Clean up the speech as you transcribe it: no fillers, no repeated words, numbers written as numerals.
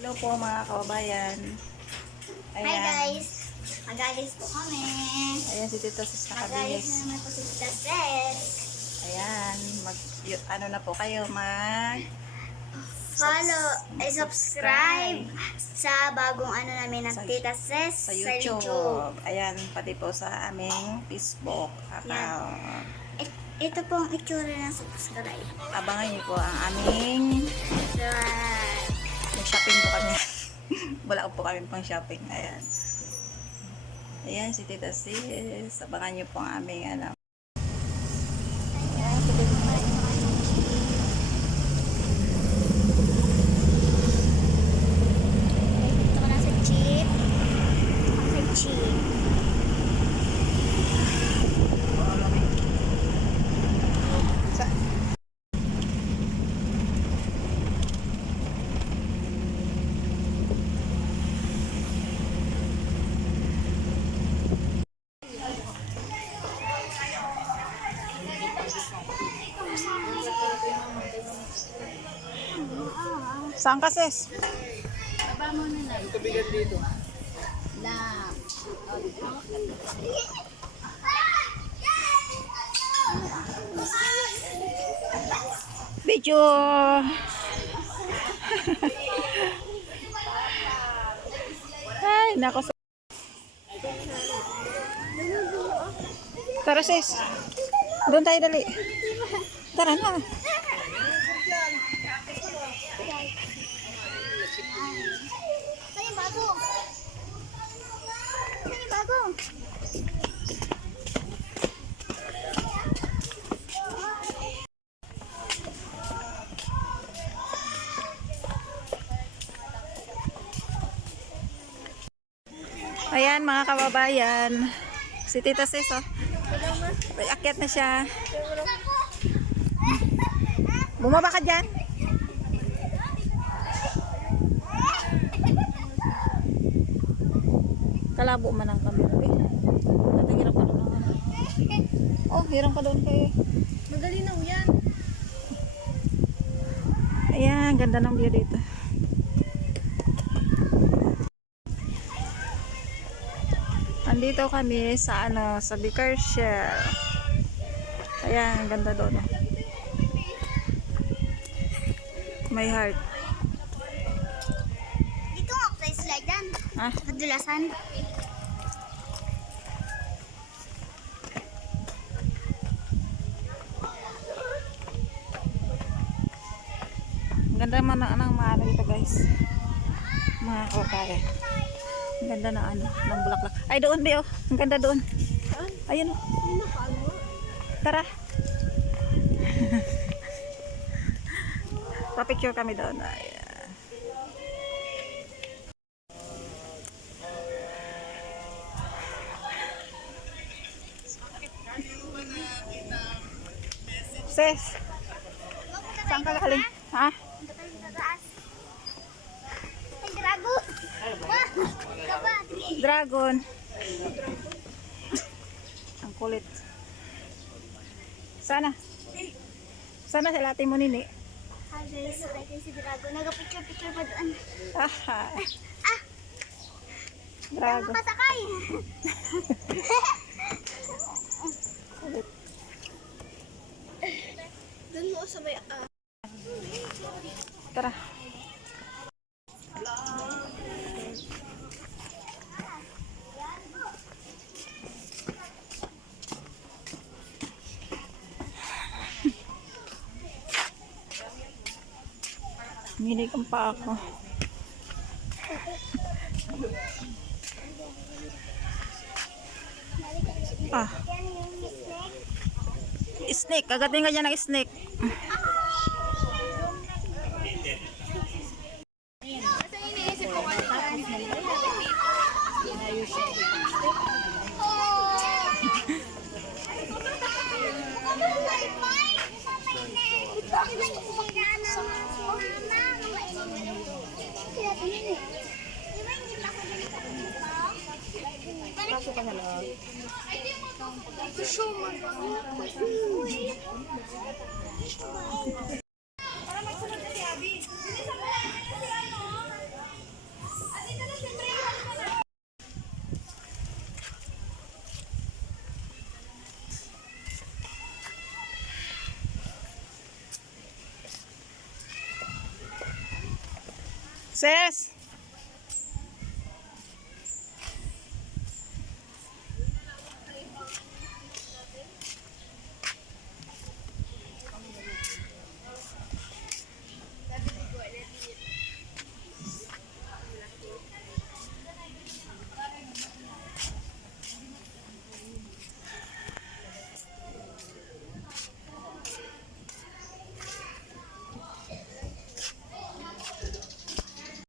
Hello po mga kababayan. Hi guys! Mag-alis po kami. Ayan si Tita Sis Mag-alis nakabihis. na naman po si Tita Ses. Ayan. Ano na po kayo? Follow, subscribe sa bagong ano namin ng Tita Ses Sa YouTube. Ayan. Pati po sa aming Facebook account. Ito po ang itsura ng subscribe. Abangan niyo po ang aming shopping po kami. Wala po kami pang shopping. Ayan. Ayan si Tita Sis. Abangan niyo po ang aming ano. Dito ko na sa jeep. Sa jeep. Saan ka, Sis? Baba mo na lang. Ang tubigan dito. Lang. Video. Ay, nako. Tara, Sis. Doon tayo dali. Tara na. Sa'yo bago. Sa'yo bago. Ayan mga kababayan. Si Tita Sis, oh. Ay, akyat na siya. Bumaba ka dyan. Kalabo man ang camera. Dati hirap ka doon. Oh, hirap ka doon kay. Madali na yan. Ayan, ganda ng view dito. Andito kami sa ano, sa Bickershell. Ayan, ganda doon. Oh. My heart. Dito nga sa slide yan. Ah, Kadulasan. ganda man ng mga ano dito, guys. Mga kababayan. Ang ganda na ano, ng bulaklak. Ay, doon, Beo. Ang ganda doon. Ayun, oh. Tara. Pa-picture kami doon. Ayan. Sis, saan ka galing? Ha? Ay, drago. Dragon. Ang kulit. Sana. Sana sa latin mo nini. Hi guys, sakay si drago. Nagapicture-picture pa doon. Ah, Ah! Dragon. Makasakay! Kulit. Doon mo sabay Tara. Minig pa ako. Ah. Snake. Kagating ka dyan ng snake. Pasok ka na lang. Ses!